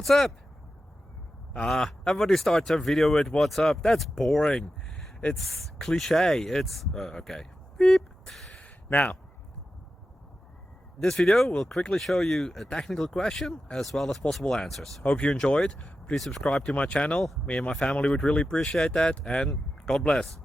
What's up? Everybody starts their video with what's up. That's boring. It's cliche. It's okay. Beep. Now, this video will quickly show you a technical question as well as possible answers. Hope you enjoyed. Please subscribe to my channel. Me and my family would really appreciate that, and God bless.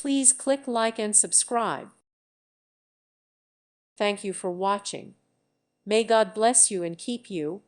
Please click like and subscribe. Thank you for watching. May God bless you and keep you.